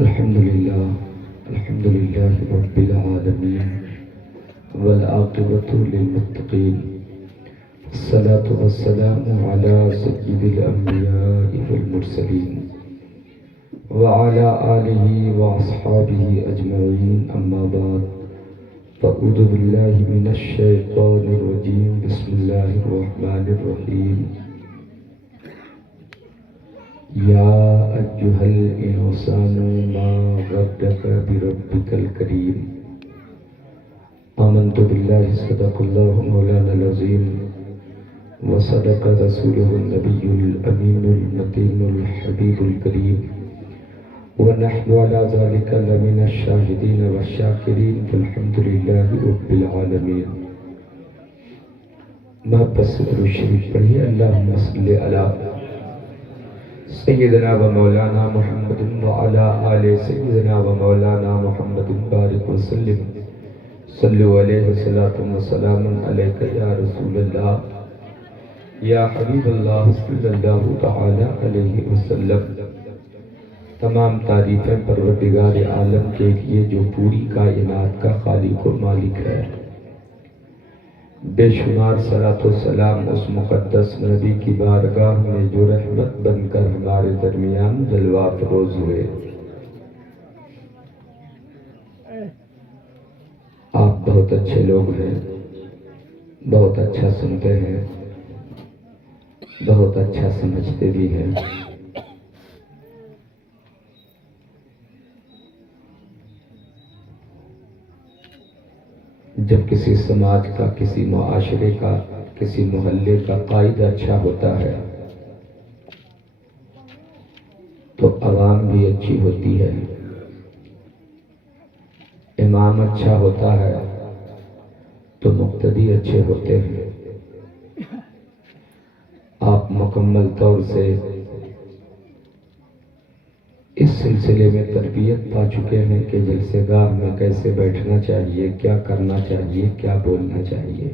الحمد لله رب العالمين والعاقبة للمتقين الصلاة والسلام على سيد الأنبياء والمرسلين وعلى آله وأصحابه أجمعين أما بعد فأعوذ بالله من الشيطان الرجيم بسم الله الرحمن الرحيم يا أيها الإنسان ما غرك بربك الكريم آمنت بالله صدق الله مولانا العظيم وصدق رسوله النبي الأمين المتين الحبيب الكريم ونحن على ذلك لمن الشاهدين والشاكرين والحمد لله رب العالمين. محبت سے درود شریف پڑھیے. اللہم صلی علی سیدنا و مولانا محمد وعلی آل سیدنا و مولانا محمد بارک وسلم. صلو علیہ الصلاۃ والسلام علیک یا رسول اللہ یا حبیب اللہ صلی اللہ تعالی علیہ وسلم. تمام تعریفیں پروردگار عالم کے لیے جو پوری کائنات کا خالق و مالک ہے. بے شمار صلاۃ و سلام اس مقدس نبی کی بارگاہ میں جو رحمت بن کر ہمارے درمیان جلوہ افروز ہوئے. آپ بہت اچھے لوگ ہیں, بہت اچھا سنتے ہیں, بہت اچھا سمجھتے بھی ہیں. جب کسی سماج کا, کسی معاشرے کا, کسی محلے کا قائد اچھا ہوتا ہے تو عوام بھی اچھی ہوتی ہے. امام اچھا ہوتا ہے تو مقتدی اچھے ہوتے ہیں. آپ مکمل طور سے اس سلسلے میں تربیت پا چکے ہیں کہ جلسے گاہ میں کیسے بیٹھنا چاہیے, کیا کرنا چاہیے, کیا بولنا چاہیے.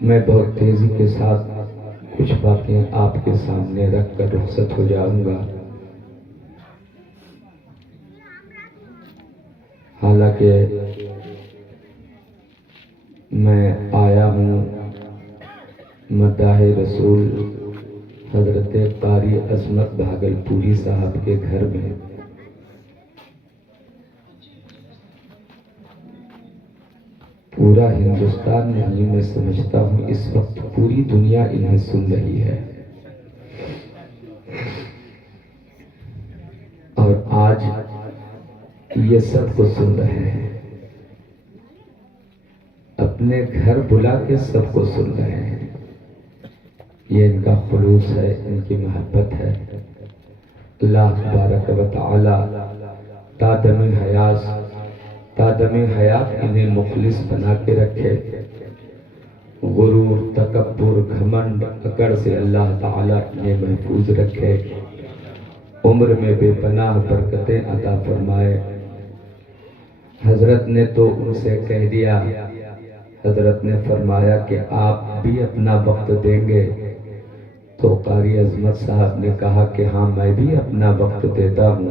میں بہت تیزی کے ساتھ کچھ باتیں آپ کے سامنے رکھ کر رخصت ہو جاؤں گا. حالانکہ میں آیا ہوں مداح رسول حضرت قاری عظمت بھاگلپوری صاحب کے گھر میں. پورا ہندوستان نہیں, میں سمجھتا ہوں اس وقت پوری دنیا انہیں سن رہی ہے. اور آج یہ سب کو سن رہے ہیں. اپنے گھر بلا کے سب کو سن رہے ہیں. یہ ان کا خلوص ہے, ان کی محبت ہے. اللہ تبارک و تعالی تا دم حیات انہیں مخلص بنا کے رکھے. غرور, تکبر, گھمنڈ, اکڑ سے اللہ تعالی انہیں محفوظ رکھے. عمر میں بے پناہ برکتیں عطا فرمائے. حضرت نے تو ان سے کہہ دیا, حضرت نے فرمایا کہ آپ بھی اپنا وقت دیں گے. تو قاری عظمت صاحب نے کہا کہ ہاں میں بھی اپنا وقت دیتا ہوں,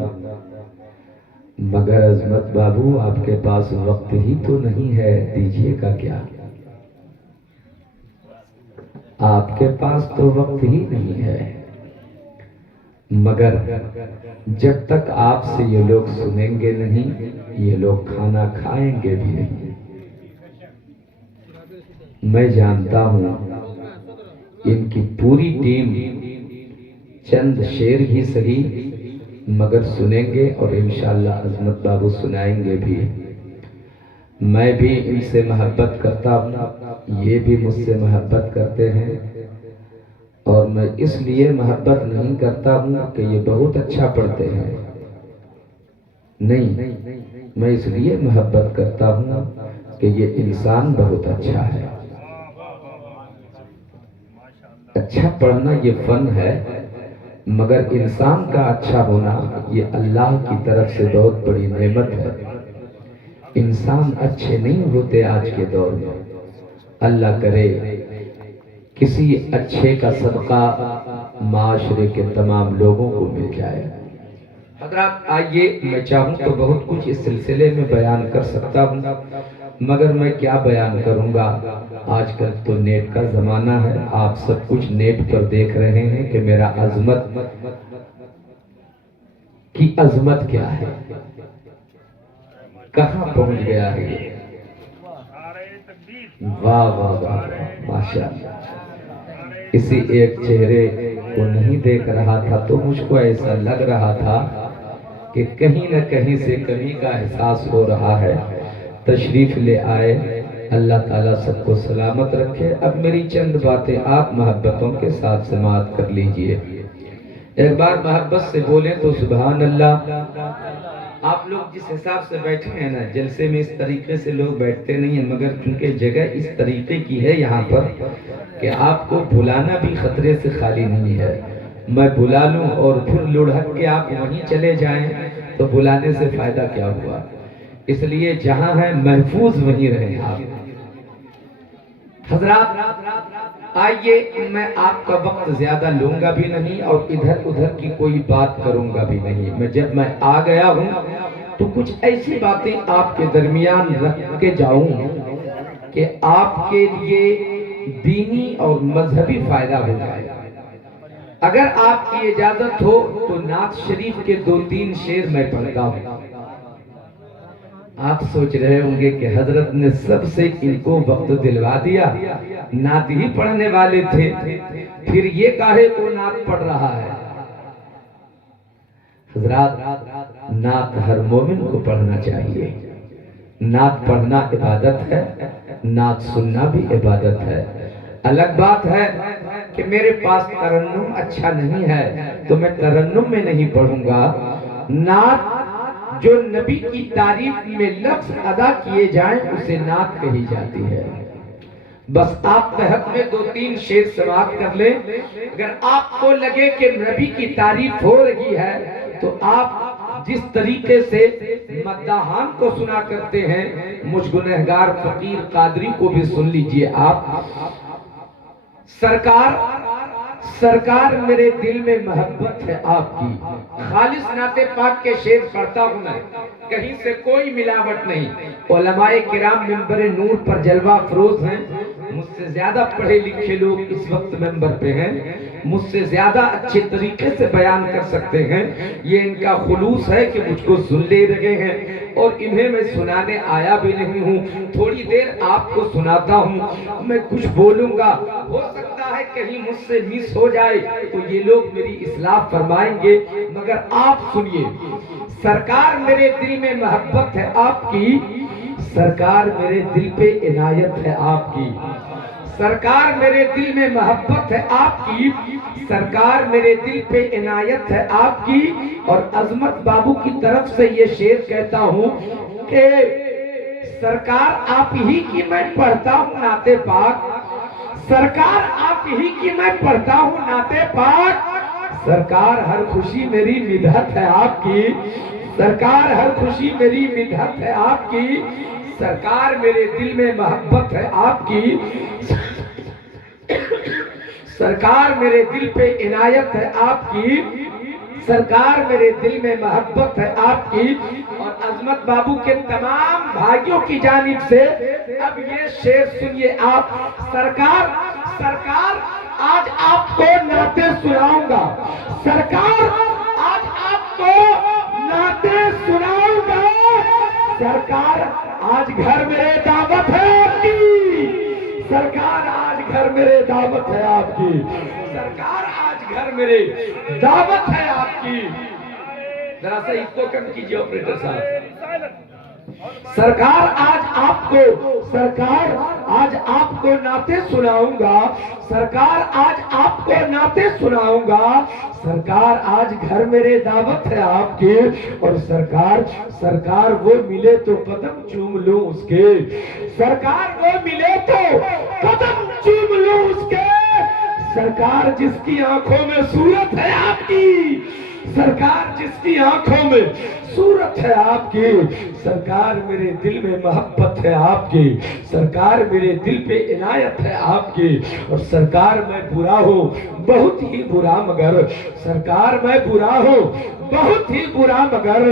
مگر عظمت بابو آپ کے پاس وقت ہی تو نہیں ہے, دیجیے گا کیا؟ آپ کے پاس تو وقت ہی نہیں ہے. مگر جب تک آپ سے یہ لوگ سنیں گے نہیں, یہ لوگ کھانا کھائیں گے بھی نہیں. میں جانتا ہوں ان کی پوری ٹیم چند شعر ہی صحیح مگر سنیں گے, اور انشاءاللہ عظمت بابو سنائیں گے بھی. میں بھی ان سے محبت کرتا ہوں, یہ بھی مجھ سے محبت کرتے ہیں. اور میں اس لیے محبت نہیں کرتا ہوں کہ یہ بہت اچھا پڑھتے ہیں, نہیں, میں اس لیے محبت کرتا ہوں کہ یہ انسان بہت اچھا ہے. اچھا پڑھنا یہ فن ہے, مگر انسان کا اچھا ہونا یہ اللہ کی طرف سے بہت بڑی نعمت ہے. انسان اچھے نہیں ہوتے آج کے دور میں. اللہ کرے کسی اچھے کا صدقہ معاشرے کے تمام لوگوں کو مل جائے۔ حضرات آئیے، میں چاہوں تو بہت کچھ اس سلسلے میں بیان کر سکتا ہوں، مگر میں کیا بیان کروں گا؟ آج کل تو نیٹ کا زمانہ ہے، آپ سب کچھ نیٹ پر دیکھ رہے ہیں کہ میرا عظمت کی عظمت کیا ہے، کہاں پہنچ گیا ہے۔ واہ واہ واہ، ماشاءاللہ۔ کسی ایک چہرے کو نہیں دیکھ رہا تھا تو مجھ کو ایسا لگ رہا تھا کہ کہیں نہ کہیں سے کمی کا احساس ہو رہا ہے۔ تشریف لے آئے، اللہ تعالیٰ سب کو سلامت رکھے۔ اب میری چند باتیں آپ محبتوں کے ساتھ سماعت کر لیجئے۔ ایک بار محبت سے بولیں تو سبحان اللہ۔ آپ لوگ جس حساب سے بیٹھے ہیں نا، جلسے میں اس طریقے سے لوگ بیٹھتے نہیں ہیں، مگر چونکہ جگہ اس طریقے کی ہے یہاں پر کہ آپ کو بلانا بھی خطرے سے خالی نہیں ہے۔ میں بلا لوں اور پھر لڑھک کے آپ وہیں چلے جائیں تو بلانے سے فائدہ کیا ہوا؟ اس لیے جہاں ہے محفوظ وہیں رہیں آپ۔ حضرات آئیے، میں آپ کا وقت زیادہ لوں گا بھی نہیں اور ادھر ادھر کی کوئی بات کروں گا بھی نہیں۔ جب میں آ گیا ہوں تو کچھ ایسی باتیں آپ کے درمیان رکھ کے جاؤں کہ آپ کے لیے دینی اور مذہبی فائدہ ہو جائے۔ اگر آپ کی اجازت ہو تو نعت شریف کے 2-3 شعر میں پڑھتا ہوں۔ آپ سوچ رہے ہوں گے کہ حضرت نے سب سے ان کو وقت دلوا دیا، نعت ہی پڑھنے والے تھے، پھر یہ کاہے کو نعت پڑھ رہا ہے؟ حضرات نعت ہر مومن کو پڑھنا چاہیے۔ نعت پڑھنا عبادت ہے، نعت سننا بھی عبادت ہے۔ الگ بات ہے کہ میرے پاس ترنم اچھا نہیں ہے تو میں ترنم میں نہیں پڑھوں گا۔ نعت جو نبی کی تعریف میں لفظ ادا کیے جائیں اسے نعت کہی جاتی ہے۔ بس آپ تحت میں 2-3 شعر سماعت کر لیں۔ اگر آپ کو لگے کہ نبی کی تعریف ہو رہی ہے تو آپ جس طریقے سے مداحان کو سنا کرتے ہیں، مجھ گنہگار فقیر قادری کو بھی سن لیجئے آپ۔ سرکار میرے دل میں محبت ہے آپ کی۔ خالص نعت پاک کے شعر پڑھتا ہوں میں، کہیں سے کوئی ملاوٹ نہیں۔ علماء کرام منبر نور پر جلوہ افروز ہیں، مجھ سے زیادہ پڑھے لکھے لوگ اس وقت منبر پہ ہیں، مجھ سے زیادہ اچھے طریقے سے بیان کر سکتے ہیں۔ یہ ان کا خلوص ہے کہ مجھ کو سن لے رہے ہیں اور انہیں میں سنانے آیا بھی نہیں ہوں۔ تھوڑی دیر آپ کو سناتا ہوں، میں کچھ بولوں گا، ہو سکتا ہے کہیں مجھ سے مس ہو جائے تو یہ لوگ میری اصلاح فرمائیں گے، مگر آپ سنیے۔ سرکار میرے دل میں محبت ہے آپ کی، سرکار میرے دل پہ عنایت ہے آپ کی۔ سرکار میرے دل میں محبت ہے آپ کی، سرکار میرے دل پہ عنایت ہے آپ کی۔ اور عظمت بابو کی طرف سے یہ شعر کہتا ہوں کہ سرکار آپ ہی کی میں پڑھتا ہوں نعت پاک، سرکار آپ ہی کی میں پڑھتا ہوں نعت پاک۔ سرکار ہر خوشی میری مدحت ہے آپ کی، سرکار ہر خوشی میری مدحت ہے آپ کی۔ سرکار میرے دل میں محبت ہے آپ کی، سرکار میرے دل پہ عنایت ہے آپ کی، سرکار میرے دل میں محبت ہے آپ کی۔ اور عظمت بابو کے تمام بھائیوں کی جانب سے اب یہ شعر سنیے آپ۔ سرکار آج آپ کو نعتیں سناؤں گا، سرکار آج آپ کو نعتیں سناؤں گا۔ سرکار آج گھر میرے دعوت ہے آپ کی، سرکار آج گھر میرے دعوت ہے آپ کی، سرکار آج گھر میرے دعوت ہے آپ کی۔ ذرا سا اس کو کم کیجئے آپریٹر صاحب۔ سرکار آج آپ کو نعتیں سناؤں گا، سرکار آج آپ کو نعتیں سناؤں گا۔ سرکار آج گھر میرے دعوت ہے آپ کی، اور سرکار وہ ملے تو قدم چوم لوں اس کے، سرکار وہ ملے تو قدم چوم لوں اس کے، سرکار جس کی آنکھوں میں صورت ہے آپ کی، سرکار جس کی آنکھوں میں صورت ہے آپ کی، سرکار میرے دل میں محبت ہے آپ کی، سرکار میرے دل پہ عنایت ہے آپ کی، اور سرکار میں برا ہوں بہت ہی برا مگر، سرکار میں برا ہوں بہت ہی برا مگر،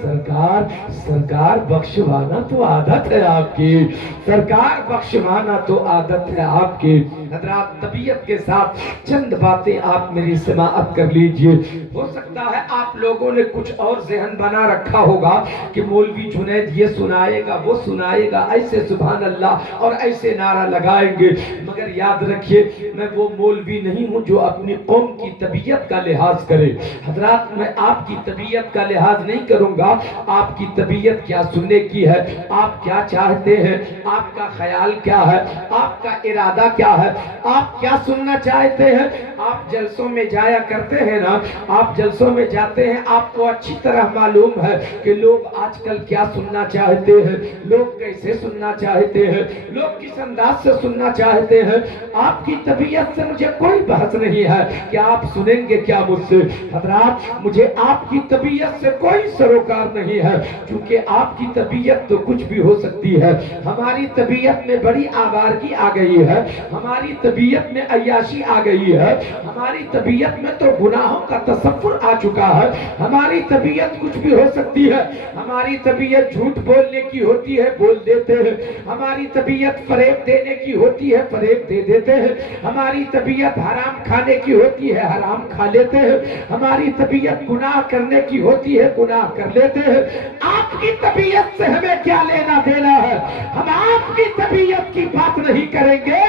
سرکار بخشوانا تو عادت ہے آپ کی، سرکار بخشوانا تو عادت ہے آپ کی۔ حضرات طبیعت کے ساتھ چند باتیں آپ میری سماعت کر لیجئے۔ ہو سکتا ہے آپ لوگوں نے کچھ اور ذہن بنا رکھا ہوگا کہ مولوی جنید یہ سنائے گا وہ سنائے گا، ایسے سبحان اللہ اور ایسے نعرہ لگائیں گے، مگر یاد رکھیے میں وہ مولوی نہیں ہوں جو اپنی قوم کی طبیعت کا لحاظ کرے۔ حضرات میں آپ کی طبیعت کا لحاظ نہیں کروں گا، آپ کی طبیعت کیا سننے کی ہے، آپ کیا چاہتے ہیں، آپ کا خیال کیا ہے، آپ کا ارادہ کیا ہے، آپ کیا سننا چاہتے ہیں۔ آپ جلسوں میں جایا کرتے ہیں نا، آپ جلسوں میں جاتے ہیں، آپ کو اچھی طرح معلوم ہے کہ لوگ آج کل کیا سننا چاہتے ہیں، لوگ کیسے سننا چاہتے ہیں، لوگ کس انداز سے سننا چاہتے ہیں۔ آپ کی طبیعت سے مجھے کوئی بحث نہیں ہے کہ آپ سنیں گے کیا مجھ سے۔ حضرات مجھے آپ کی طبیعت سے کوئی سروکار نہیں ہے، کیونکہ آپ کی طبیعت تو کچھ بھی ہو سکتی ہے۔ ہماری طبیعت میں بڑی آوارگی آ گئی ہے، ہماری طبیعت میں عیاشی آ گئی ہے، ہماری طبیعت میں تو گناہوں کا تصور آ چکا ہے، ہماری طبیعت کچھ بھی ہو سکتی ہے، ہماری طبیعت جھوٹ بولنے کی ہوتی ہے بول دیتے ہیں، ہماری طبیعت فریب دینے کی ہوتی ہے فریب دے دیتے ہیں، ہماری طبیعت حرام کھانے کی ہوتی ہے حرام کھا لیتے ہیں، ہماری طبیعت گناہ کرنے کی ہوتی ہے گناہ کر لیتے ہیں۔ آپ کی طبیعت سے ہمیں کیا لینا دینا ہے؟ ہم آپ کی طبیعت کی بات نہیں کریں گے،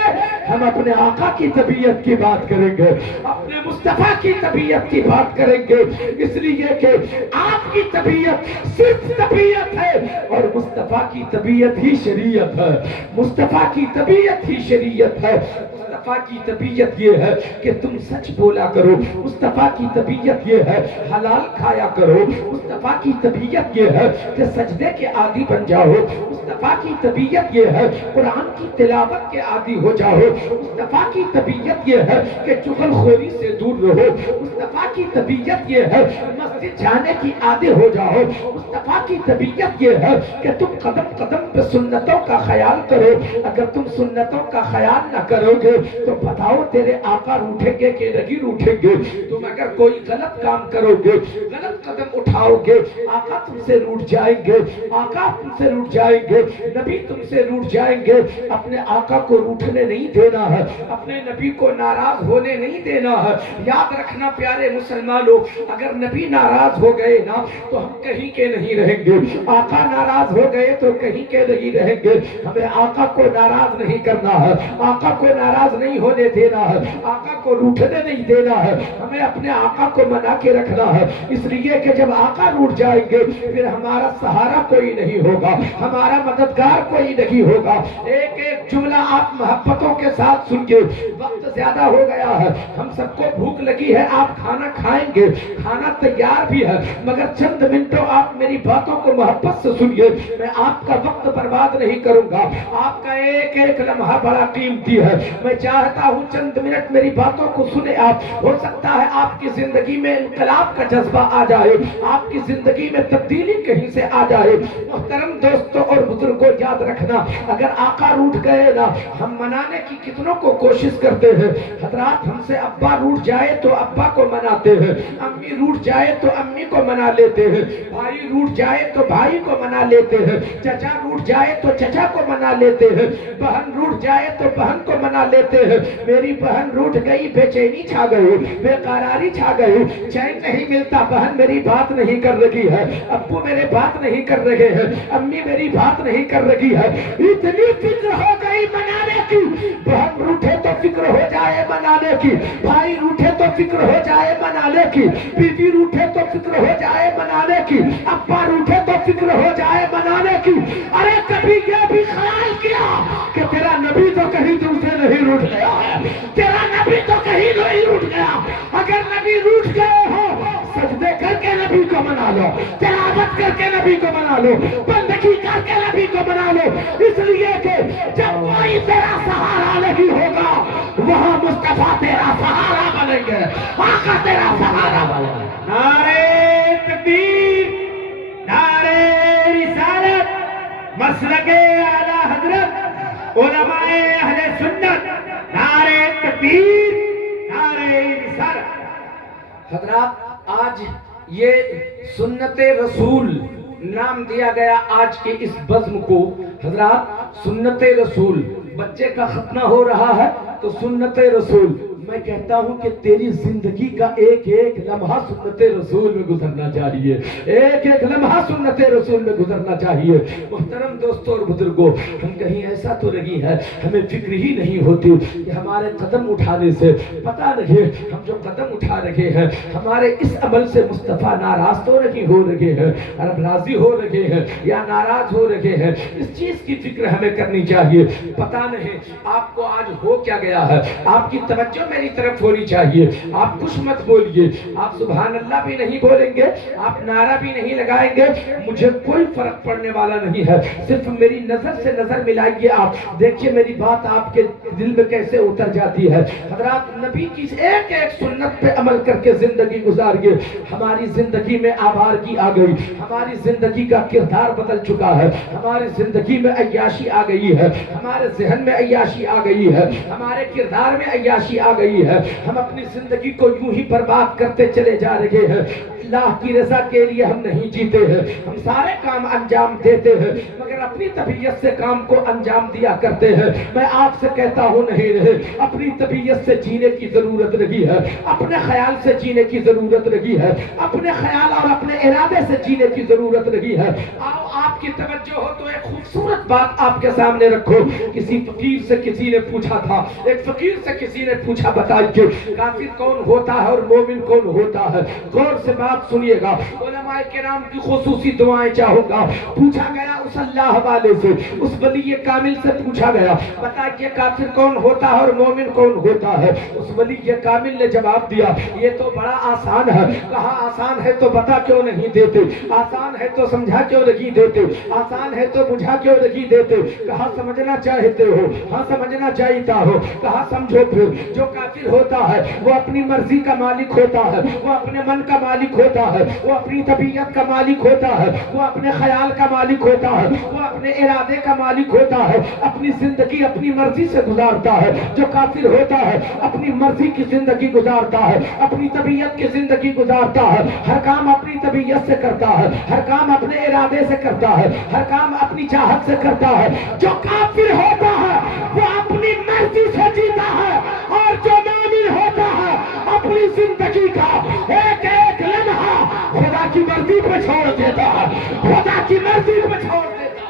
ہم اپنے آقا کی طبیعت کی بات کریں گے، اپنے مصطفیٰ کی طبیعت کی بات کریں گے، اس لیے کہ آپ کی طبیعت صرف طبیعت ہے اور مصطفیٰ کی طبیعت ہی شریعت ہے، مصطفیٰ کی طبیعت ہی شریعت ہے۔ مصطفیٰ کی طبیعت یہ ہے کہ تم سچ بولا کرو، مصطفیٰ کی طبیعت یہ ہے حلال کھایا کرو، مصطفیٰ کی طبیعت یہ ہے کہ سجدے کے عادی بن جاؤ، مصطفیٰ کی طبیعت یہ ہے قرآن کی تلاوت کے عادی ہو جاؤ، مصطفیٰ کی طبیعت یہ ہے کہ چغل خوری سے دور رہو، مصطفیٰ کی طبیعت یہ ہے مسجد جانے کی عادی ہو جاؤ، مصطفیٰ کی طبیعت یہ ہے کہ تم قدم قدم پہ سنتوں کا خیال کرو۔ اگر تم سنتوں کا خیال نہ کرو گے تو بتاؤ تیرے آقا روٹھیں گے کہ نہیں روٹھیں گے؟ تم اگر کوئی غلط کام کرو گے، غلط قدم اٹھاؤ گے، آقا تم سے روٹ جائیں گے، آقا تم سے روٹ جائیں گے، نبی تم سے روٹ جائیں گے۔ اپنے آقا کو روٹھنے نہیں دینا ہے، اپنے نبی کو ناراض ہونے نہیں دینا ہے۔ یاد رکھنا پیارے مسلمانوں، اگر نبی ناراض ہو گئے نا تو ہم کہیں کے نہیں رہیں گے، آقا ناراض ہو گئے تو کہیں کے نہیں رہیں گے۔ ہمیں آقا کو ناراض نہیں کرنا ہے، آقا کو ناراض نہیں ہونے دینا ہے، آقا کو روٹھنے نہیں دینا ہے، ہمیں اپنے آقا کو منا کے رکھنا ہے۔ اس لیے کہ جب آقا روٹ جائیں گے پھر ہمارا سہارا کوئی نہیں ہوگا، ہمارا مددگار کوئی نہیں ہوگا۔ ایک ایک جملہ آپ محبتوں کے ساتھ سنیے، وقت زیادہ ہو گیا ہے، ہم سب کو بھوک لگی ہے، آپ کھانا کھائیں گے، کھانا تیار بھی ہے، مگر چند منٹوں آپ میری باتوں کو محبت سے سنیے۔ میں آپ کا وقت برباد نہیں کروں گا، آپ کا ایک ایک لمحہ بڑا قیمتی ہے، میں چاہتا ہوں چند منٹ میری باتوں کو سنیں آپ۔ ہو سکتا ہے آپ کی زندگی میں انقلاب کا جذبہ آ جائے، آپ کی زندگی میں تبدیلی کہیں سے آ جائے۔ محترم دوستوں اور بزرگوں یاد رکھنا، اگر آقا روٹ گئے نا، ہم منانے کی کتنوں کو کوشش کرتے ہیں۔ حضرات ہم سے ابا روٹ جائے تو ابا کو مناتے ہیں، امی روٹ جائے تو امی کو منا لیتے ہیں، بھائی روٹ جائے تو بھائی کو منا لیتے ہیں، چچا روٹ جائے تو چچا کو منا لیتے ہیں، بہن روٹ جائے تو بہن کو منا لیتے ہیں۔ میری بہن روٹ گئی، بے چینی چھا گئی، بے قراری چھا گئی، چین نہیں ملتا، بہن میری بات نہیں کر رہی ہے، ابو میرے بات نہیں کر رہے ہیں، امی میری بات نہیں کر رہی ہے، اتنی فکر ہو گئی منانے کی۔ بہن روٹھے تو فکر ہو جائے منانے کی، بھائی روٹھے تو فکر ہو جائے منانے کی، بیوی روٹھے تو فکر ہو جائے منانے کی، ابا روٹھے تو فکر ہو جائے منانے کی۔ ارے کبھی یہ بھی خیال کیا کہ تیرا نبی تو کہیں تم سے نہیں روٹ گیا ہے، تیرا نبی تو کہیں نہیں روٹ گیا؟ اگر نبی روٹ گئے ہو سجدے کر کے نبی کو منا لو، تلاوت کر کے نبی کو منا لو، بندگی کر کے نبی کو منا لو، اس لیے کہ جب کوئی تیرا سہارا نہیں ہوگا وہاں مصطفیٰ تیرا آئیں گے، آقا تیرا سہارا بنے گا۔ نعرہ تکبیر، نعرہ رسالت، مسلک اعلی حضرت علماء اہل سنت، نعرہ تکبیر، نعرہ رسالت۔ حضرات آج یہ سنت رسول نام دیا گیا آج کے اس بزم کو۔ حضرات سنت رسول، بچے کا ختنہ ہو رہا ہے تو سنت رسول، میں کہتا ہوں کہ تیری زندگی کا ایک ایک لمحہ سنت رسول میں گزرنا چاہیے، ایک ایک لمحہ سنت رسول میں گزرنا چاہیے۔ محترم دوستوں اور بزرگوں، ہم کہیں ایسا تو نہیں ہے ہمیں فکر ہی نہیں ہوتی کہ ہمارے قدم اٹھانے سے پتہ نہیں ہم جو قدم اٹھا رہے ہیں ہمارے اس عمل سے مصطفیٰ ناراض تو نہیں ہو رہے ہیں، رب راضی ہو رہے ہیں یا ناراض ہو رہے ہیں، اس چیز کی فکر ہمیں کرنی چاہیے۔ پتہ نہیں آپ کو آج ہو کیا گیا ہے، آپ کی توجہ میری طرف ہونی چاہیے۔ آپ کچھ مت بولیے، آپ سبحان اللہ بھی نہیں بولیں گے، آپ نعرہ بھی نہیں لگائیں گے، مجھے کوئی فرق پڑنے والا نہیں ہے، صرف میری نظر سے نظر ملائیے، آپ دیکھیے میری بات آپ کے دل میں کیسے اتر جاتی ہے۔ حضرات نبی کی ایک ایک سنت پہ عمل کر کے زندگی گزاریے، ہماری زندگی میں آوارگی آ گئی، ہماری زندگی کا کردار بدل چکا ہے، ہماری زندگی میں عیاشی آ گئی ہے، ہمارے ذہن میں عیاشی آ گئی ہے، ہمارے کردار میں عیاشی آ گئی ہے، ہم اپنی زندگی کو یوں ہی برباد کرتے چلے جا رہے ہیں۔ اللہ کی رضا کے لیے ہم نہیں جیتے ہیں، ہم سارے کام انجام دیتے ہیں مگر اپنی طبیعت سے کام کو انجام دیا کرتے ہیں۔ میں آپ سے کہتا ہوں نہیں، اپنی طبیعت سے جینے کی ضرورت نہیں ہے، اپنے خیال سے جینے کی ضرورت نہیں ہے، اپنے خیال اور اپنے ارادے سے جینے کی ضرورت نہیں ہے۔ آؤ آپ کی توجہ ہو تو ایک خوبصورت بات آپ کے سامنے رکھو۔ کسی فقیر سے کسی نے پوچھا تھا، ایک فقیر سے کسی نے پوچھا بتائیے کافر کون ہوتا ہے اور مومن کون ہوتا ہے؟ غور سے بات سنیے گا، علماء کرام کی خصوصی دعائیں چاہوں گا۔ پوچھا گیا اس اللہ والے سے، اس ولی کامل سے پوچھا گیا بتائیے کافر کون ہوتا ہے اور مومن کون ہوتا ہے؟ اس ولی کامل نے جواب دیا یہ تو بڑا آسان ہے۔ کہا آسان ہے تو بتا کیوں نہیں دیتے؟ آسان ہے تو سمجھا کیوں نہیں دیتے؟ آسان ہے تو بجھا کیوں نہیں دیتے؟ کہا سمجھنا چاہتے ہو؟ ہاں سمجھنا چاہتا ہو۔ کہا سمجھو پھر، جو کافر ہوتا ہے وہ اپنی مرضی کا مالک ہوتا ہے، وہ اپنے من کا مالک ہوتا ہے، وہ اپنی طبیعت کا مالک ہوتا ہے، وہ اپنے خیال کا مالک ہوتا ہے، وہ اپنے ارادے کا مالک ہوتا ہے، اپنی زندگی اپنی مرضی سے گزارتا ہے۔ جو کافر ہوتا ہے اپنی مرضی کی زندگی گزارتا ہے، اپنی طبیعت کی زندگی گزارتا ہے، ہر کام اپنی طبیعت سے کرتا ہے، ہر کام اپنے ارادے سے کرتا ہے، ہر کام اپنی چاہت سے کرتا ہے۔ جو کافر ہوتا ہے وہ اپنی مرضی سے جیتا ہے، اور جو مومن ہوتا ہے اپنی زندگی کا ایک ایک لمحہ خدا کی مرضی پہ چھوڑ دیتا ہے، خدا کی مرضی پہ چھوڑ دیتا ہے۔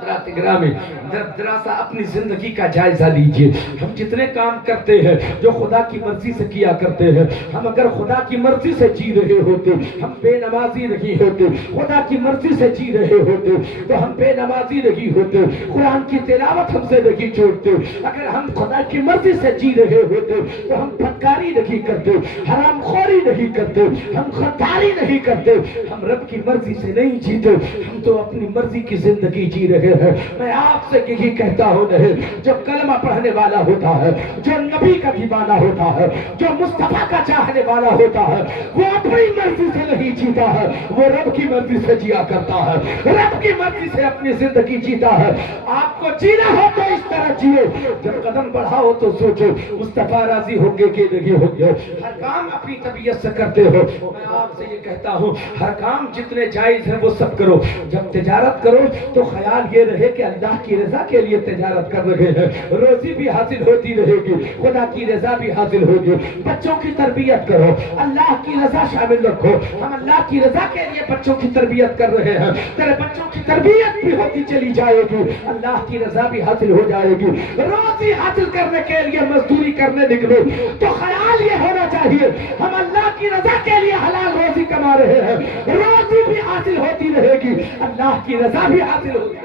حضرات گرامی، ذرا سا اپنی زندگی کا جائزہ لیجئے۔ ہم جتنے کام کرتے ہیں جو خدا کی مرضی سے کیا کرتے ہیں، ہم اگر خدا کی مرضی سے جی رہے ہوتے ہم بے نمازی نہیں ہوتے، خدا کی مرضی سے جی رہے ہوتے تو ہم بے نمازی نہیں ہوتے، قرآن کی تلاوت ہم سے نہیں چھوڑتے، اگر ہم خدا کی مرضی سے جی رہے ہوتے تو ہم بدکاری نہیں کرتے، حرام خوری نہیں کرتے، ہم غداری نہیں کرتے، ہم رب کی مرضی سے نہیں جیتے، ہم تو اپنی مرضی کی زندگی جی رہے ہیں۔ میں آپ سے یہی کہتا ہوں نہیں، جو کلمہ پڑھنے والا ہوتا ہے، جو نبی کا دیوانہ ہوتا ہے، جو مصطفیٰ کا چاہنے والا ہوتا ہے، وہ اپنی مرضی سے نہیں جیتا ہے، وہ رب کی مرضی سے جیا کرتا ہے، رب کی مرضی سے اپنی زندگی جیتا ہے۔ آپ کو جینا ہو تو اس طرح جیو، جب قدم بڑھاؤ تو سوچو مصطفیٰ راضی ہوں گے کہ نہیں ہوں گے۔ ہر کام اپنی طبیعت سے کرتے ہو، میں آپ سے یہ کہتا ہوں ہر کام جتنے جائز ہیں وہ سب کرو۔ جب تجارت کرو تو خیال یہ رہے کہ اللہ کی رضا کے لیے تجارت کر رہے ہیں، روزی بھی حاصل ہوتی رہے گی، خدا کی رضا بھی حاصل ہوگی۔ بچوں کی تربیت کرو، اللہ کی رضا شامل رکھو۔ ہم اللہ کی رضا کے لیے بچوں کی تربیت کر رہے ہیں، تیرے بچوں کی تربیت بھی ہوتی چلی جائے گی، اللہ کی رضا بھی حاصل ہو جائے گی۔ روزی حاصل کرنے کے لیے مزدوری کرنے نکلو تو خیال یہ ہونا چاہیے ہم اللہ کی رضا کے لیے حلال روزی کما رہے ہیں، روزی بھی حاصل ہوتی رہے گی، اللہ کی رضا بھی حاصل ہوگی۔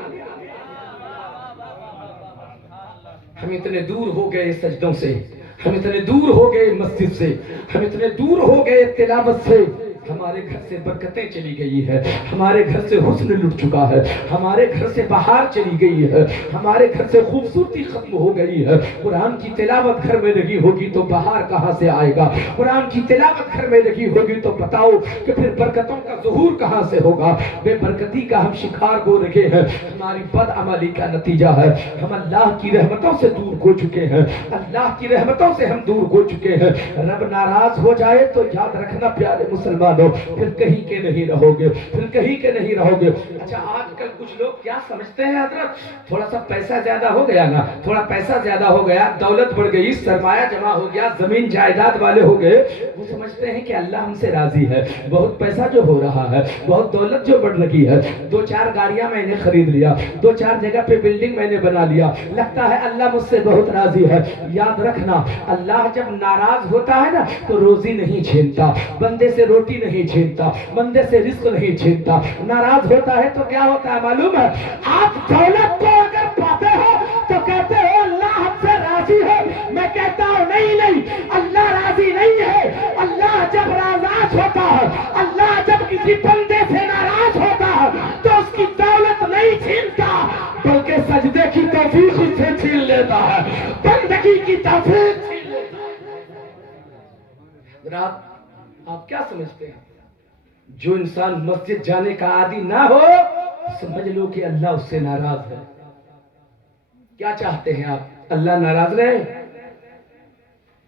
ہم اتنے دور ہو گئے سجدوں سے، ہم اتنے دور ہو گئے مسجد سے، ہم اتنے دور ہو گئے تلاوت سے ہمارے گھر سے برکتیں چلی گئی ہے، ہمارے گھر سے حسن لٹ چکا ہے، ہمارے گھر سے بہار چلی گئی ہے، ہمارے گھر سے خوبصورتی ختم ہو گئی ہے۔ قرآن کی تلاوت گھر میں لگی ہوگی تو بہار کہاں سے آئے گا؟ قرآن کی تلاوت گھر میں لگی ہوگی تو بتاؤ کہ پھر برکتوں کا ظہور کہاں سے ہوگا؟ بے برکتی کا ہم شکار ہو رہے ہیں، ہماری بد عملی کا نتیجہ ہے۔ ہم اللہ کی رحمتوں سے دور ہو چکے ہیں، اللہ کی رحمتوں سے ہم دور ہو چکے ہیں۔ رب ناراض ہو جائے تو یاد رکھنا پیارے مسلمانوں، پھر کہیں کے نہیں رہو گے، پھر کہیں کے نہیں رہو گے۔ اچھا آج کل کچھ لوگ کیا سمجھتے ہیں حضرت، تھوڑا سا پیسہ زیادہ ہو گیا نا، تھوڑا پیسہ زیادہ ہو گیا، دولت بڑھ گئی، سرمایہ جمع ہو گیا، زمین جائیداد والے ہو گئے، وہ سمجھتے ہیں کہ اللہ ہم سے راضی ہے۔ بہت پیسہ جو ہو رہا ہے، بہت دولت جو بڑھ رہی ہے، 2-4 گاڑیاں میں نے خرید لیا، 2-4 جگہ پہ بلڈنگ میں نے بنا لیا، لگتا ہے اللہ مجھ سے بہت راضی ہے۔ یاد رکھنا اللہ جب ناراض ہوتا ہے نا تو روزی نہیں چھینتا، بندے سے روٹی نہیں چھینتا، بندے سے رزق نہیں چھینتا۔ ناراض ہوتا ہے تو کیا ہوتا ہے معلوم ہے؟ آپ دولت کو اگر پاتے ہو تو کہتے ہو اللہ ہم سے راضی ہے، میں کہتا ہوں نہیں، اللہ راضی نہیں ہے۔ اللہ جب ناراض ہوتا ہے، اللہ جب کسی بندے سے ناراض ہوتا ہے تو اس کی دولت نہیں چھینتا بلکہ سجدے کی توفیق سے چھین لیتا ہے، بندگی کی توفیق چھین لیتا ہے۔ حضرات آپ کیا سمجھتے ہیں؟ جو انسان مسجد جانے کا عادی نہ ہو سمجھ لو کہ اللہ اس سے ناراض ہے۔ کیا چاہتے ہیں آپ؟ اللہ ناراض رہے؟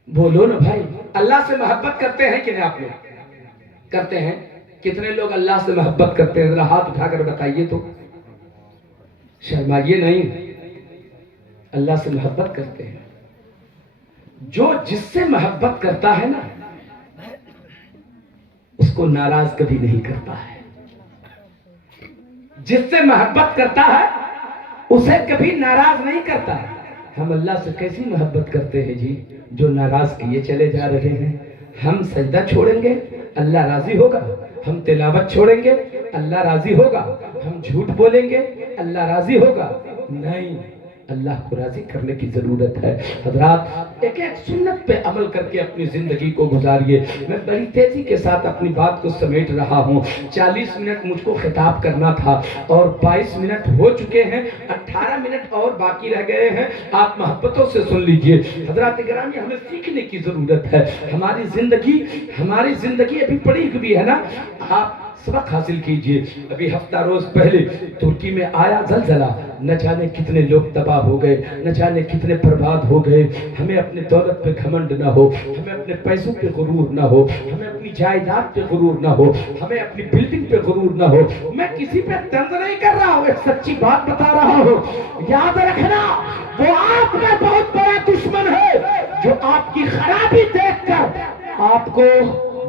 بولو نا بھائی، اللہ سے محبت کرتے ہیں کہ نہیں؟ آپ لوگ کرتے ہیں؟ کتنے لوگ اللہ سے محبت کرتے ہیں؟ ذرا ہاتھ اٹھا کر بتائیے تو، شرمائیے نہیں، اللہ سے محبت کرتے ہیں۔ جو جس سے محبت کرتا ہے نا اس کو ناراض کبھی نہیں کرتا ہے، جس سے محبت کرتا ہے اسے کبھی ناراض نہیں کرتا ہے۔ ہم اللہ سے کیسی محبت کرتے ہیں جی، جو ناراض کیے چلے جا رہے ہیں۔ ہم سجدہ چھوڑیں گے اللہ راضی ہوگا، ہم تلاوت چھوڑیں گے اللہ راضی ہوگا، ہم جھوٹ بولیں گے اللہ راضی ہوگا؟ نہیں، اللہ کو راضی کرنے کی ضرورت ہے۔ حضرات ایک سنت پہ عمل کر کے اپنی زندگی کو گزاریے۔ میں بڑی تیزی کے ساتھ اپنی بات کو سمیٹ رہا ہوں، 40 منٹ مجھ کو خطاب کرنا تھا اور 22 منٹ ہو چکے ہیں، 18 منٹ اور باقی رہ گئے ہیں۔ آپ محبتوں سے سن لیجئے۔ حضرات گرامی ہمیں سیکھنے کی ضرورت ہے، ہماری زندگی ابھی پڑی ہوئی ہے نا، آپ سبق حاصل کیجئے۔ ابھی ہفتہ روز پہلے ترکی میں آیا زلزلہ، نہ جانے کتنے لوگ تباہ ہو گئے، نہ جانے کتنے برباد ہو گئے۔ ہمیں اپنے دولت پہ گھمنڈ نہ ہو، ہمیں اپنے پیسوں پہ غرور نہ ہو، ہمیں اپنی جائیداد پہ غرور نہ ہو، ہمیں اپنی بلڈنگ پہ غرور نہ ہو۔ میں کسی پہ طنز نہیں کر رہا ہوں، ایک سچی بات بتا رہا ہوں۔ یاد رکھنا وہ آپ کا بہت بڑا دشمن ہے جو آپ کی خرابی دیکھ کر آپ کو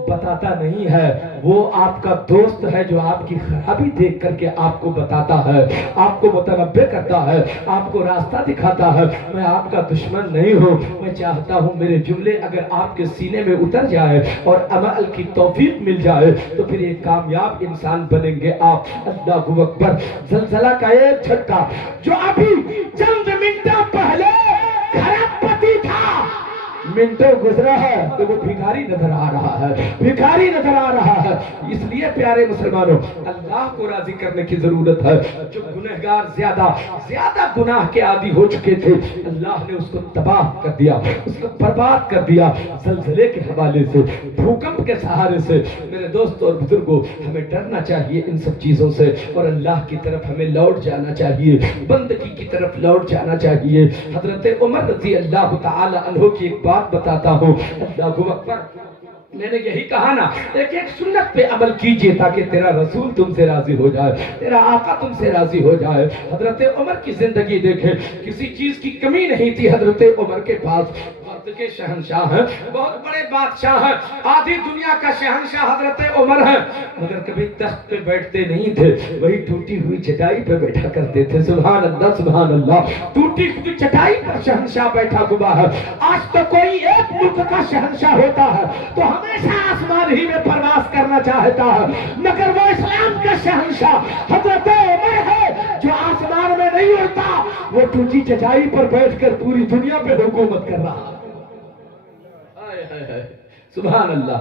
بتاتا نہیں ہے، وہ آپ کا دوست ہے جو آپ کی خرابی دیکھ کر کے آپ کو بتاتا ہے، آپ کو متنبہ کرتا ہے، آپ کو راستہ دکھاتا ہے۔ میں آپ کا دشمن نہیں ہوں، میں چاہتا ہوں میرے جملے اگر آپ کے سینے میں اتر جائے اور عمل کی توفیق مل جائے تو پھر ایک کامیاب انسان بنیں گے آپ۔ اللہ اکبر۔ زلزلہ کا ایک جھٹکا جو ابھی چند منٹوں پہلے کھڑپتی تھا، منٹوں گزرا ہے تو وہ بھکاری نظر آ رہا ہے، بھکاری نظر آ رہا ہے۔ اس لیے پیارے مسلمانوں اللہ کو راضی کرنے کی ضرورت ہے۔ جو گنہگار زیادہ گناہ کے عادی ہو چکے تھے اللہ نے اس کو تباہ کر دیا، اس کو برباد کر دیا زلزلے کے حوالے سے، بھوکمپ کے سہارے سے۔ میرے دوستوں اور بزرگوں ہمیں ڈرنا چاہیے ان سب چیزوں سے اور اللہ کی طرف ہمیں لوٹ جانا چاہیے، بندگی کی طرف لوٹ جانا چاہیے۔ حضرت عمر رضی اللہ تعالی عنہ کی ایک بات بتاتا ہوں، اللہ اکبر۔ میں نے یہی کہا نا، ایک سنت پہ عمل کیجئے تاکہ تیرا رسول تم سے راضی ہو جائے، تیرا آقا تم سے راضی ہو جائے۔ حضرت عمر کی زندگی دیکھیں، کسی چیز کی کمی نہیں تھی حضرت عمر کے پاس۔ وقت کے شہنشاہ ہیں، بہت بڑے بادشاہ ہیں، آدھی دنیا کا شہنشاہ حضرت عمر ہیں، مگر کبھی تخت پہ بیٹھتے نہیں تھے، وہی ٹوٹی ہوئی چٹائی پہ بیٹھا کرتے تھے۔ سبحان اللہ سبحان اللہ۔ ٹوٹی ہوئی چٹائی پر شہنشاہ بیٹھا ہوا ہے۔ آج تو کوئی ایک ملک کا شہنشاہ ہوتا ہے تو ہمیشہ آسمان ہی میں پرواز کرنا چاہتا ہے، مگر وہ اسلام کا شہنشاہ حضرت عمر ہے جو آسمان میں نہیں اڑتا، وہ ٹوٹی چٹائی پر بیٹھ کر پوری دنیا پہ حکومت کر رہا ہے۔ سبحان اللہ۔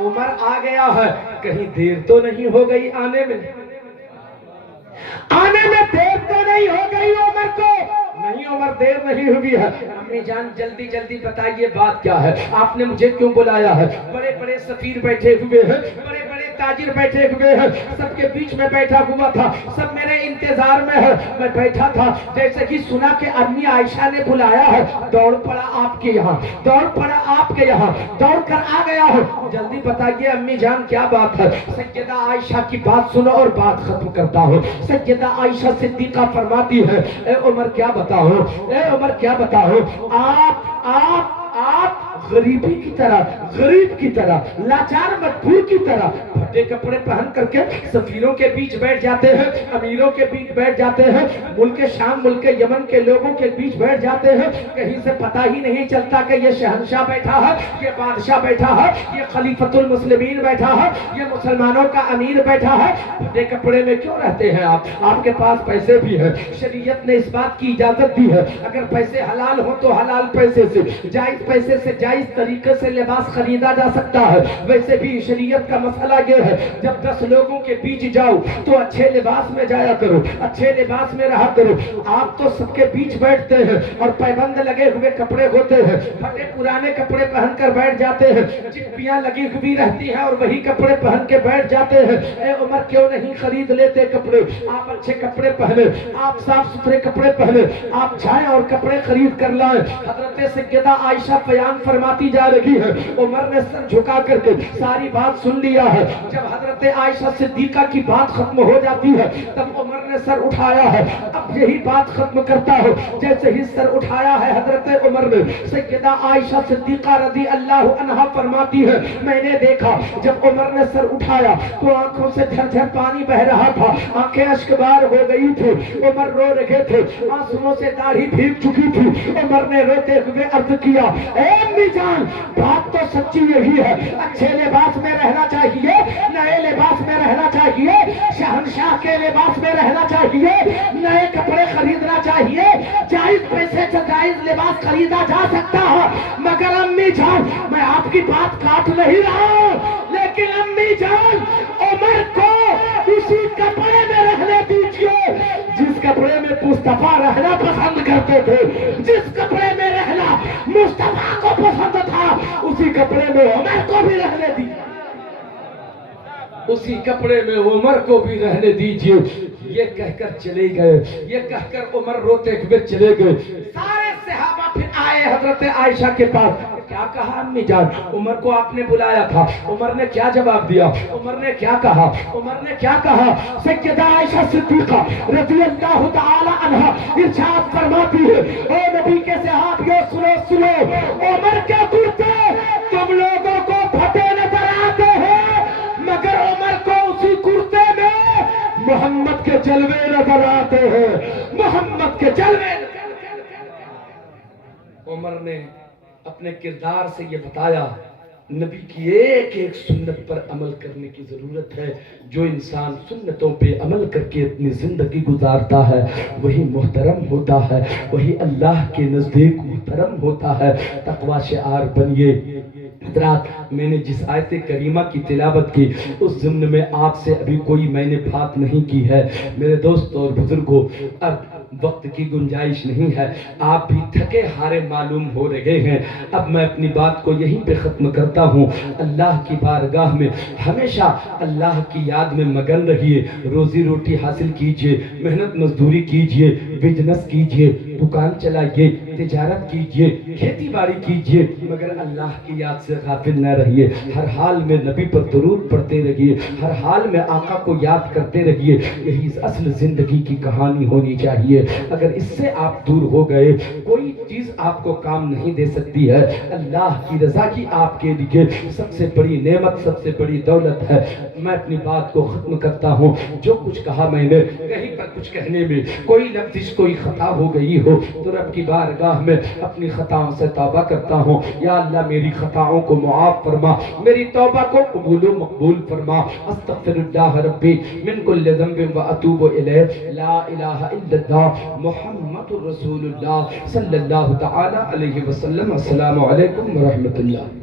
عمر آ گیا ہے، کہیں دیر تو نہیں ہو گئی آنے میں؟ آنے میں دیر تو نہیں ہو گئی عمر کو؟ نہیں عمر دیر نہیں ہوئی ہے۔ امی جان جلدی جلدی بتائیے بات کیا ہے، آپ نے مجھے کیوں بلایا ہے؟ بڑے بڑے سفیر بیٹھے ہوئے ہیں، بڑے بڑے تاجر بیٹھے ہوئے ہیں، سب کے بیچ میں بیٹھا ہوا تھا، سب میرے انتظار میں ہے۔ میں بیٹھا تھا، جیسے کہ سنا کہ امی عائشہ نے بلایا ہے، دوڑ پڑا آپ کے یہاں، دوڑ پڑا آپ کے یہاں، دوڑ کر آ گیا ہوں۔ جلدی بتائیے امی جان کیا بات ہے؟ سیدہ عائشہ کی بات سنو اور بات ختم کرتا ہوں۔ سیدہ عائشہ صدیقہ فرماتی ہے، اے عمر کیا بتاؤں، اے عمر کیا بتاؤں، آپ غریبی کی طرح، غریب کی طرح، لاچار مجبور کی طرح پھٹے کپڑے پہن کر کے سفیروں کے بیچ بیٹھ جاتے ہیں، امیروں کے بیچ بیٹھ جاتے ہیں، ملک شام ملک یمن کے لوگوں کے بیچ بیٹھ جاتے ہیں، کہیں سے پتہ ہی نہیں چلتا کہ یہ شہنشاہ بیٹھا ہے، یہ بادشاہ بیٹھا ہے، یہ خلیفۃ المسلمین بیٹھا ہے، یہ مسلمانوں کا امیر بیٹھا ہے۔ پھٹے کپڑے میں کیوں رہتے ہیں آپ کے پاس پیسے بھی ہیں، شریعت نے اس بات کی اجازت دی ہے، اگر پیسے حلال ہوں تو حلال پیسے سے، جائز پیسے سے، جائز طریقے سے لباس خریدا جا سکتا ہے۔ ویسے بھی شریعت کا مسئلہ یہ ہے، جب 10 لوگوں کے بیچ جاؤ تو اچھے لباس میں جایا کرو، اچھے لباس میں رہا کرو۔ آپ تو سب کے بیچ بیٹھتے ہیں اور پیبند لگے ہوئے کپڑے ہوتے ہیں، پھٹے پرانے کپڑے پہن کر بیٹھ جاتے ہیں، چپیاں لگی ہوئی رہتی ہیں اور وہی کپڑے پہن کے بیٹھ جاتے ہیں۔ اے عمر کیوں نہیں خرید لیتے کپڑے؟ آپ اچھے کپڑے پہنے، آپ صاف ستھرے کپڑے پہنے، آپ جائیں اور کپڑے خرید کر لائیں۔ حضرت سیدہ عائشہ بیان فرماتی جا رہی ہے، عمر نے سر جھکا کر کے ساری بات سن لیا ہے۔ جب حضرت عائشہ صدیقہ کی بات ختم ہو جاتی ہے تب عمر نے سر اٹھایا ہے۔ اب یہی بات ختم کرتا ہو، جیسے ہی سر اٹھایا ہے حضرت عمر نے، سیدہ عائشہ صدیقہ رضی اللہ عنہا فرماتی ہے، میں نے دیکھا جب عمر نے سر اٹھایا تو آنکھوں سے جھر جھر پانی بہ رہا تھا، آنکھیں اشکبار ہو گئی تھی، عمر رو رہے تھے، آنسوؤں سے داڑھی بھیگ چکی تھی۔ عمر نے روتے ہوئے عرض کیا، اے امی جان بات تو سچی یہی ہے، اچھے لباس میں رہنا چاہیے، نئے لباس میں رہنا چاہیے، شہنشاہ کے لباس میں رہنا چاہیے، نئے کپڑے خریدنا چاہیے، جائز پیسے سے جائز لباس خریدا جا سکتا ہے۔ مگر امی جان میں آپ کی بات کاٹ نہیں رہا ہوں، لیکن امی جان عمر کو اسی کپڑے میں رہنے دیجیے جس کپڑے میں مصطفیٰ رہنا پسند کرتے تھے، جس کپڑے میں رہنا مصطفیٰ کو پسند تھا اسی کپڑے میں عمر کو بھی رہنے دیجیے، اسی کپڑے میں عمر کو بھی رہنے دیجیے۔ یہ کہہ کر چلے گئے، یہ کہہ کر عمر روتے ہوئے چلے گئے۔ سارے صحابہ پھر آئے حضرت عائشہ کے پاس، کیا کہا امی جان؟ عمر کو آپ نے بلایا تھا، عمر نے کیا جواب دیا؟ عمر نے کیا کہا؟ عمر نے کیا کہا؟ سیدہ عائشہ صدیقہ رضی اللہ تعالی عنہا ارشاد فرماتی ہے، اے نبی کے صحابیوں سنو سنو، عمر کے کرتے تم لوگوں کو پھٹے نظر آتے ہیں مگر عمر کو اسی کرتے میں محمد کے جلوے نظر آتے ہیں، محمد کے جلوے۔ عمر نے اپنے کردار سے یہ بتایا، نبی کی ایک ایک سنت پر عمل کرنے کی ضرورت ہے۔ جو انسان سنتوں پہ عمل کر کے اپنی زندگی گزارتا ہے وہی محترم ہوتا ہے، وہی اللہ کے نزدیک محترم ہوتا ہے۔ تقوی شعار بنیے۔ حضرات میں نے جس آیت کریمہ کی تلاوت کی اس ضمن میں آپ سے ابھی کوئی میں نے بات نہیں کی ہے۔ میرے دوستوں اور بزرگوں، اب وقت کی گنجائش نہیں ہے، آپ بھی تھکے ہارے معلوم ہو رہے ہیں۔ اب میں اپنی بات کو یہیں پہ ختم کرتا ہوں۔ اللہ کی بارگاہ میں ہمیشہ اللہ کی یاد میں مگن رہیے، روزی روٹی حاصل کیجئے، محنت مزدوری کیجئے، بزنس کیجئے، دکان چلائیے، تجارت کیجئے، کھیتی باڑی کیجئے، مگر اللہ کی یاد سے غافل نہ رہیے۔ ہر حال میں نبی پر درود پڑھتے رہیے، ہر حال میں آقا کو یاد کرتے رہیے۔ یہی اصل زندگی کی کہانی ہونی چاہیے۔ اگر اس سے آپ دور ہو گئے کوئی چیز آپ کو کام نہیں دے سکتی ہے۔ اللہ کی رضا کی آپ کے لیے سب سے بڑی نعمت، سب سے بڑی دولت ہے۔ میں اپنی بات کو ختم کرتا ہوں۔ جو کچھ کہا میں نے، کہیں پر کچھ کہنے میں کوئی لفظ کوئی خطا ہو گئی ہو تو رب کی بارگاہ میں اپنی خطاؤں سے توبہ کرتا ہوں۔ یا اللہ میری خطاؤں کو معاف فرما، میری توبہ کو قبول و مقبول فرما۔ استغفر اللہ ربی من کل ذنب و اتوب الیہ، لا الہ الا اللہ محمد رسول اللہ صلی اللہ تعالی علیہ وسلم۔ السلام علیکم ورحمۃ اللہ۔